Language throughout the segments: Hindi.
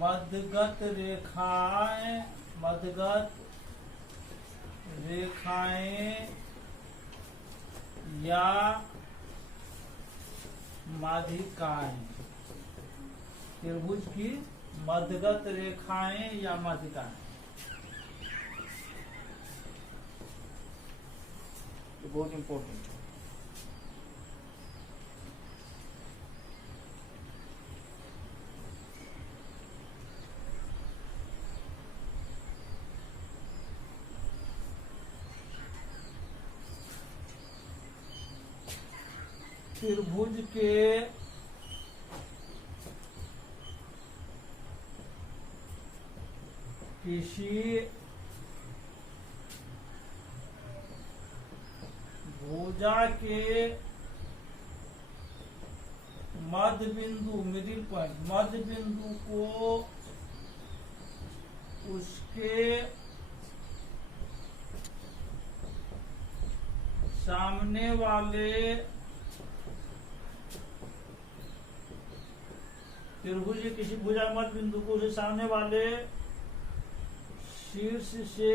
मध्यगत रेखाएं, मध्यगत रेखाएं या माध्यिकाएं, त्रिभुज की मध्यगत रेखाएं या माध्यिकाएं। ये बहुत इंपॉर्टेंट है। त्रिभुज के किसी भुजा के मध्य बिंदु, मिडिल पॉइंट, मध्य बिंदु को उसके सामने वाले त्रिभुज के किसी भुजा मध्य बिंदु को उसके सामने वाले शीर्ष से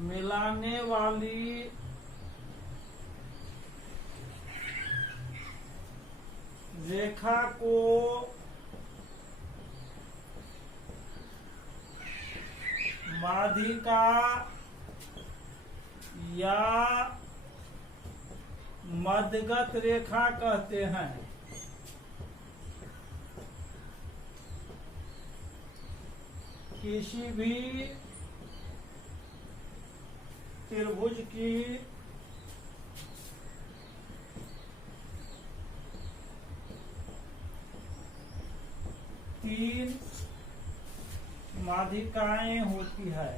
मिलाने वाली रेखा को माध्यिका या मध्यगत रेखा कहते हैं। किसी भी त्रिभुज की तीन माध्यिकाएं होती है।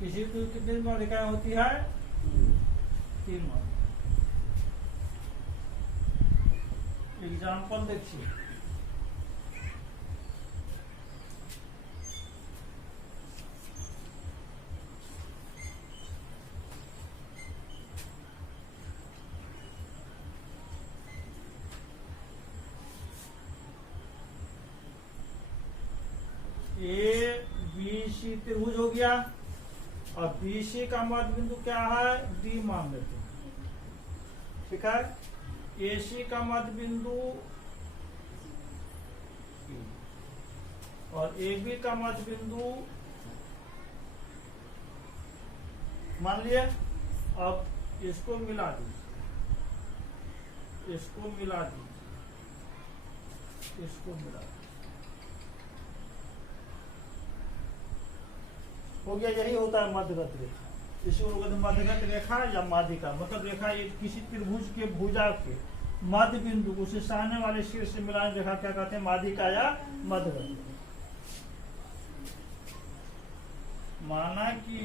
किसी भी कितनी माध्यिकाएं होती है? तीन माध्यिकाएं। एग्जाम्पल देखिए, ए बी सी त्रिभुज हो गया और बी सी का मध्य बिंदु क्या है? डी मान लेते हैं। ठीक है। ए सी का मध्य बिंदु और ए बी का मध्य बिंदु मान लिया। अब इसको मिला दीजिए, इसको मिला दीजिए, इसको मिला दीजिए, हो गया। यही होता है मध्यगत रेखा। इसी को कहते हैं मध्यगत रेखा या माध्यिका। मतलब रेखा किसी त्रिभुज के भुजा के मध्य बिंदु को उससे सामने वाले शीर्ष से मिलाने रेखा क्या कहते हैं? माध्यिका या मध्यगत रेखा। माना कि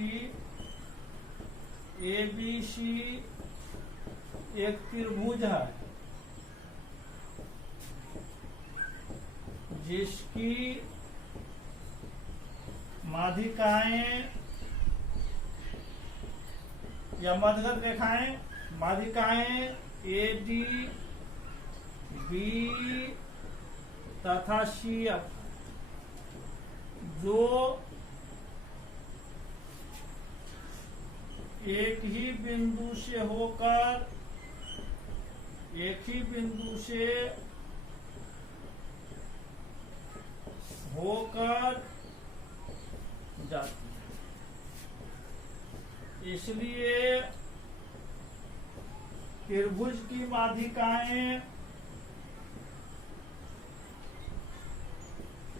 ए बी सी एक त्रिभुज है जिसकी माध्यिकाएं या मध्यगत रेखाएं, माध्यिकाएं ए डी बी तथा सी एफ जो एक ही बिंदु से होकर, एक ही बिंदु से होकर जाती है। इसलिए त्रिभुज की माध्यिकाएं,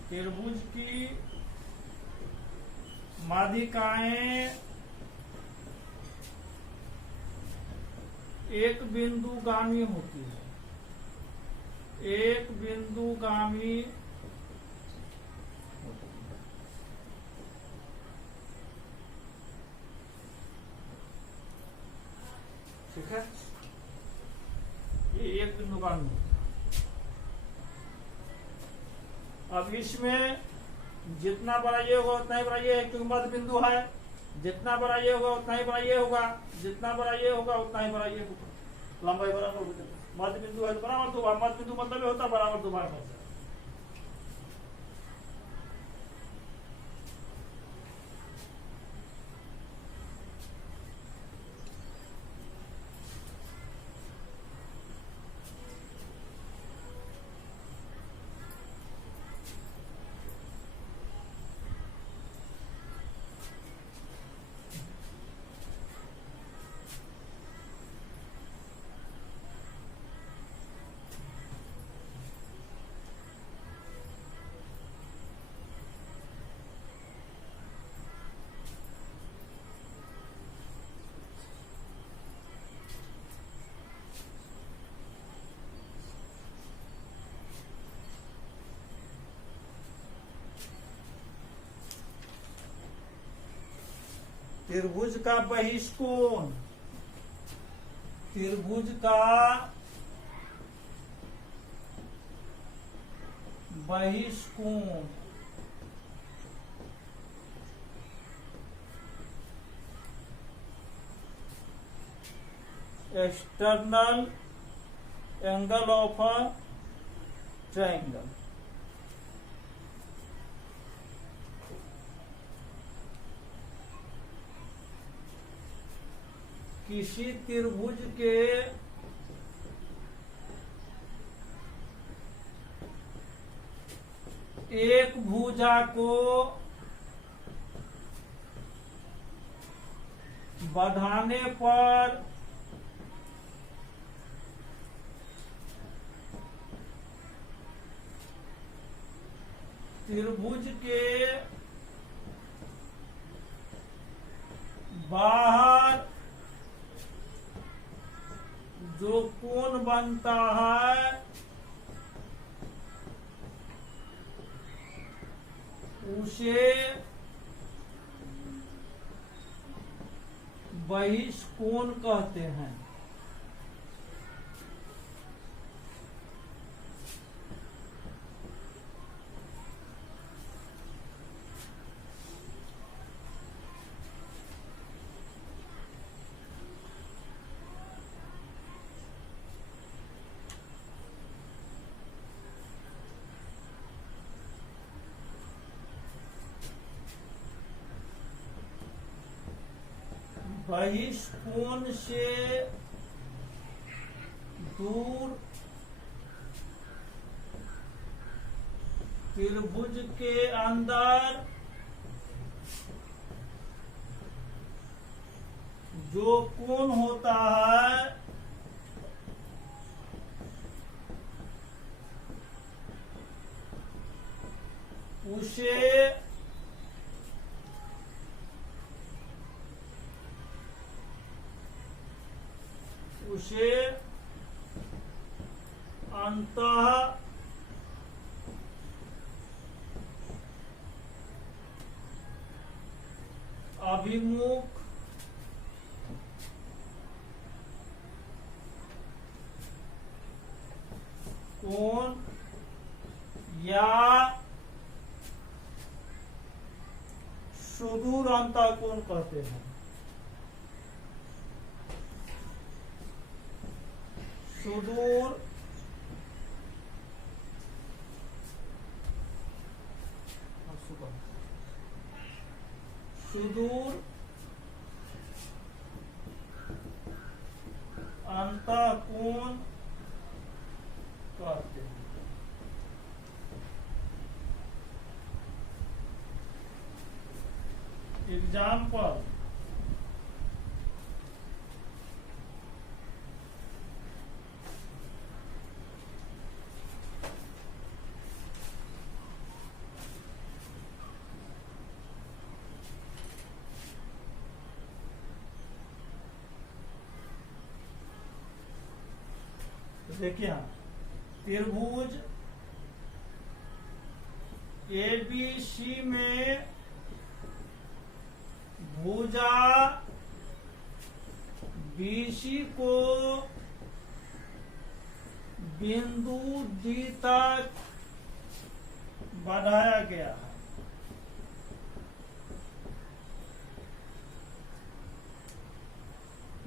त्रिभुज की माध्यिकाएं एक बिंदुगामी होती है, एक बिंदुगामी ठीक है। ये एक बिंदुगामी। अब इसमें जितना बड़ा ये होगा उतना ही बड़ा ये है, क्योंकि मध्य बिंदु है। जितना बड़ा ये होगा उतना ही बड़ा ये होगा, जितना बड़ा ये होगा उतना ही बड़ा ये होगा। लंबाई बराबर हो जाएगा। मध्य बिंदु है तो बराबर दो भाग, मध्य बिंदु मतलब ये होता है बराबर दो भाग होता है। त्रिभुज का बहिष्कोण, त्रिभुज का बहिष्कोण external angle of a triangle. किसी त्रिभुज के एक भुजा को बढ़ाने पर त्रिभुज के बाहर जो कोण बनता है उसे बहिष्कोण कहते हैं। बहिष्कोण से दूर त्रिभुज के अंदर जो कोण होता है उसे अंतः अभिमुख कोण या सुदूर अंतः कोण कहते हैं। सुदूर सुदूर अंतः कोण कहते हैं। एग्जाम्पल, देखिए हाँ, त्रिभुज ABC में भुजा BC को बिंदु D तक बढ़ाया गया है।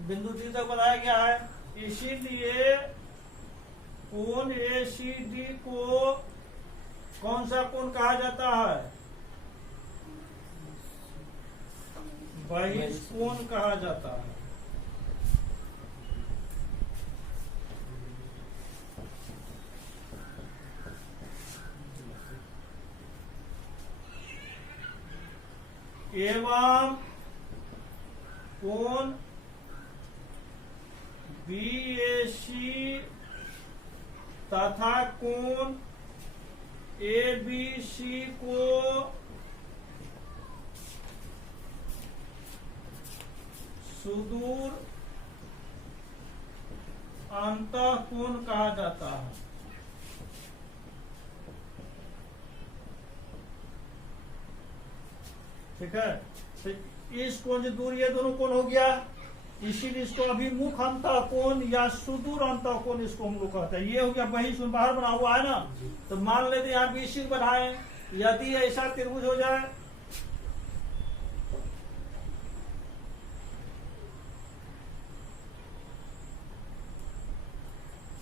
बिंदु D तक बढ़ाया गया है, इसीलिए कोण ACD को कौन सा कोण कहा जाता है? बहिष्कोण कहा जाता है। एवं कोण BAC तथा कोण ABC को सुदूर अंतःकोण कहा जाता है। ठीक है, तो इस कोण से दूर ये दोनों कोण हो गया, इसीलिए इसको अभिमुख अंतःकोण या सुदूर अंतःकोण इसको हम लोग कहते हैं। ये हो गया बहिष्कोण, बाहर बना हुआ है ना। तो मान लेते यहाँ BC बढ़ाए, यदि ऐसा त्रिभुज हो जाए,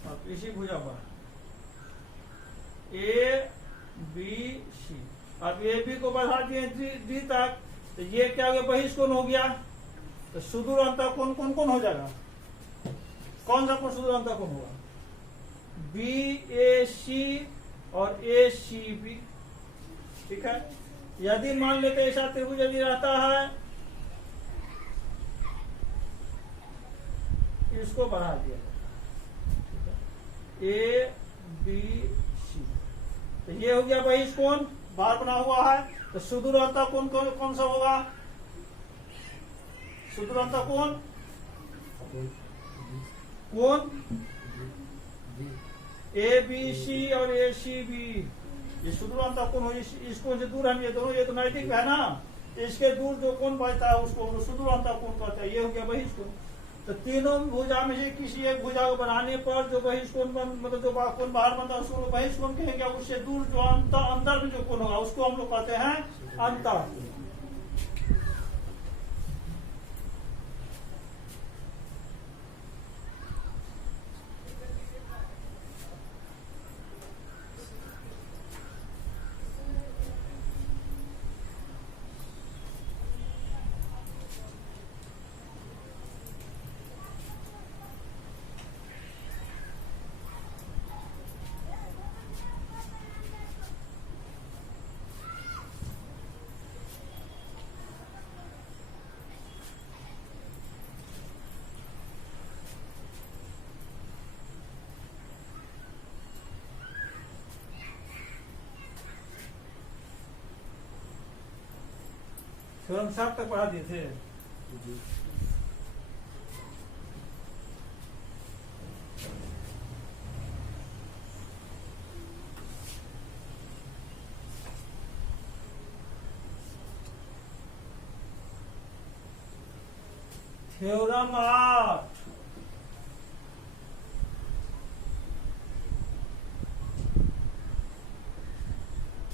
अब इसी भुजा हुआ ABC, अब AB को बढ़ा दिए D तक, तो ये क्या हो गया? बहिष्कोण हो गया। तो सुदूर अंतःकोण कौन कौन हो जाएगा? कौन सा कोण सुदूर अंतःकोण होगा? BAC और ACB। ठीक है, यदि मान लेते ऐसा त्रिभुज यदि रहता है, इसको बढ़ा दिया ABC, तो ये हो गया बहिष्कोण, बाहर बना हुआ है। तो सुदूर अंतःकोण कौन सा होगा? सुदूर अंतःकोण कोण ABC और ACB, ये सुदूर अंतःकोण हो। इस कोण से दूर हम ये दोनों, ये तो नजदीक है ना, इसके दूर जो कोण बचता है उसको हम सुदूर अंतःकोण कहते हैं। ये हो गया बहिष्कोण। तो तीनों भुजा में से किसी एक भुजा को बनाने पर जो बहिष्कोण मतलब जो कोण बाहर बनता है उसको बहिष्कोण कहेंगे। उससे दूर जो अंदर में जो कोण होगा उसको हम लोग कहते हैं अंतःकोण। स्वयं 7 तक पढ़ा दिए थे। थ्योरम 8,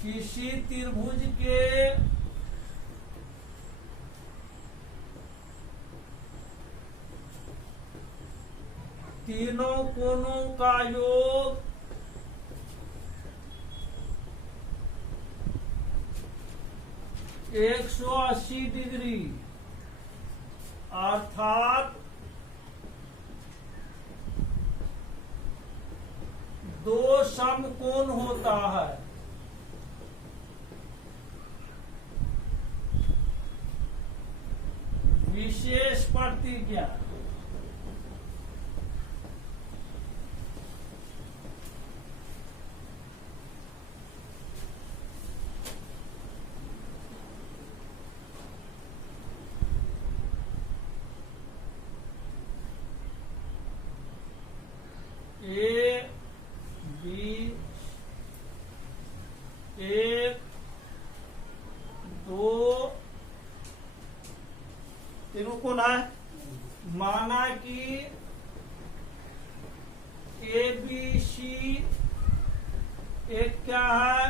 किसी त्रिभुज के तीनों कोणों का योग 180 डिग्री अर्थात 2 समकोण होता है। विशेष प्रतिज्ञा। A B 1 2 तीनों कोण है। माना कि ABC एक क्या है?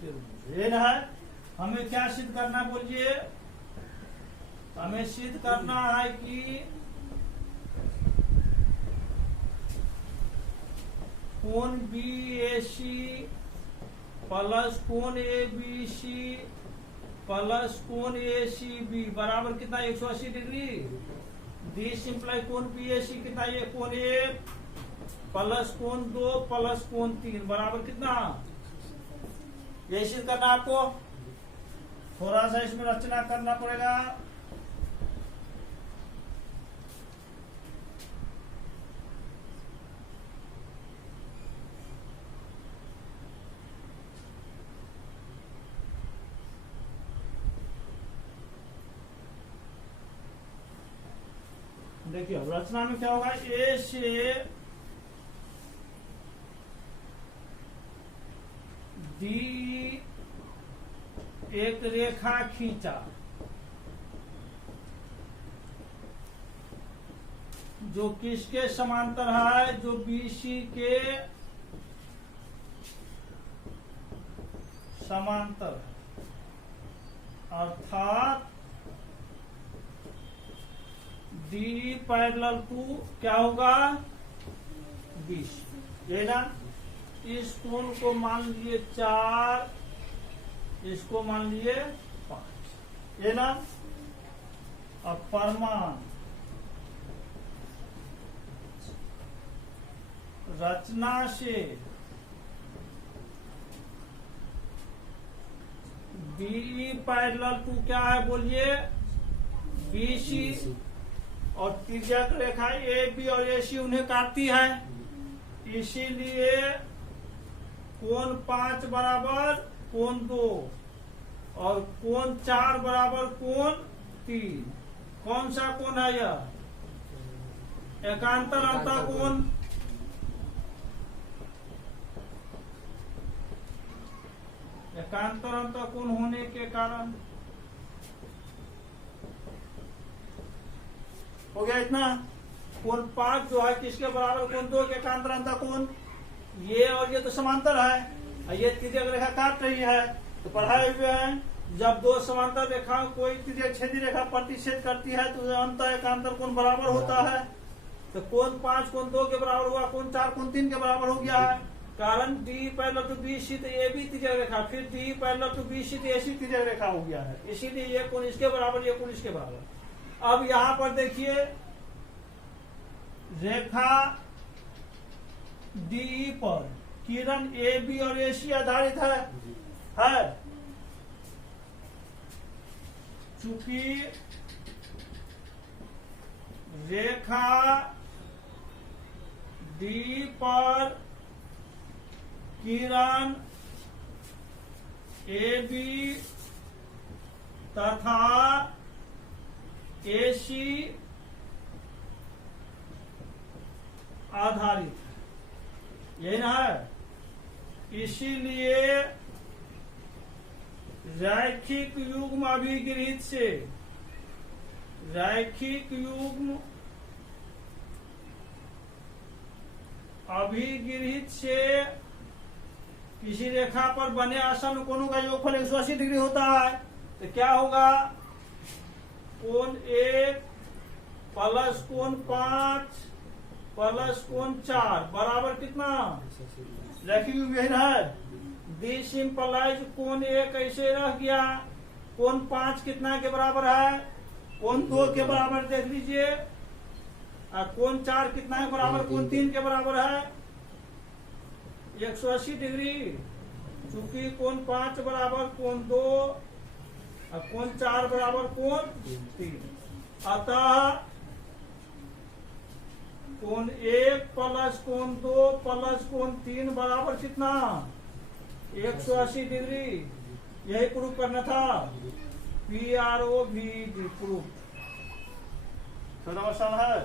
त्रिभुज है। हमें क्या सिद्ध करना बोलिए? हमें सिद्ध करना है कि कोण BAC प्लस कोण ABC प्लस कोण ACB बराबर कितना 180 डिग्री। दिस इंप्लाई कोण BAC कितना, ये कोण A प्लस कोण 2 प्लस कोण 3 बराबर कितना। ये चीज करना आपको, थोड़ा सा इसमें रचना करना पड़ेगा। देखिए रचना में क्या होगा, ए से डी एक रेखा खींचा जो किसके समांतर है, जो BC के समांतर है, अर्थात D पैरेलल टू क्या होगा BC। ये ना, इस कोण को मान लिए 4, इसको मान लिए 5, ये ना। अब परिमाण रचना से BE पैरेलल टू क्या है बोलिए, BC, और तिर्यक रेखा AB और AC उन्हें काटती है, इसीलिए कोण 5 बराबर कोण 2 और कोण 4 बराबर कोण 3। कौन सा कोण है यह, एकांतर अंतःकोण। एकांतर अंतःकोण होने के कारण हो गया इतना। कोण 5 जो है किसके बराबर, कोण 2 के एकांतर अंतःकोण। ये और ये तो समांतर है, ये तिर्यक रेखा काट रही है, तो पढ़ाए हुए हैं जब दो समांतर रेखा कोई तिर्यक छेदी रेखा प्रतिच्छेद करती है तो अंतः एकांतर कोण बराबर होता है। तो कोण 5 कोण 2 के बराबर हुआ, कोण 4 कोण 3 के बराबर हो गया है। कारण D पैरेलल टू BC तो AB तिर्यक रेखा, फिर D पैरेलल टू BC तो AC तिर्यक रेखा हो गया है, इसीलिए ये कोण इसके बराबर, ये कोण इसके बराबर। अब यहां पर देखिए रेखा DE पर किरण AB और AC आधारित है। चूंकि रेखा D पर किरण AB तथा AC आधारित है, यही ना है। इसीलिए रैखिक युग्म अभिगृहित से, रैखिक युग्म अभिगृहित से किसी रेखा पर बने आसन्न कोणों का योगफल 180 डिग्री होता है। तो क्या होगा, कोण 1 प्लस कोण 5 प्लस कोण 4 बराबर कितना, रैखिक युग्म यही है। दिस इंप्लाइज कोण 1 ऐसे रह गया, कोण 5 कितना के बराबर है, कोण 2 के बराबर देख लीजिए, और कोण 4 कितना है बराबर, कोण 3 के बराबर है 180 डिग्री। चूंकि कोण 5 बराबर कोण 2 और कोण 4 बराबर कोण 3, अतः कोण 1 प्लस कोण 2 प्लस कोण 3 बराबर कितना 180 डिग्री। यही प्रूफ करना था, PROVD प्रूफ। थोड़ा आसान है।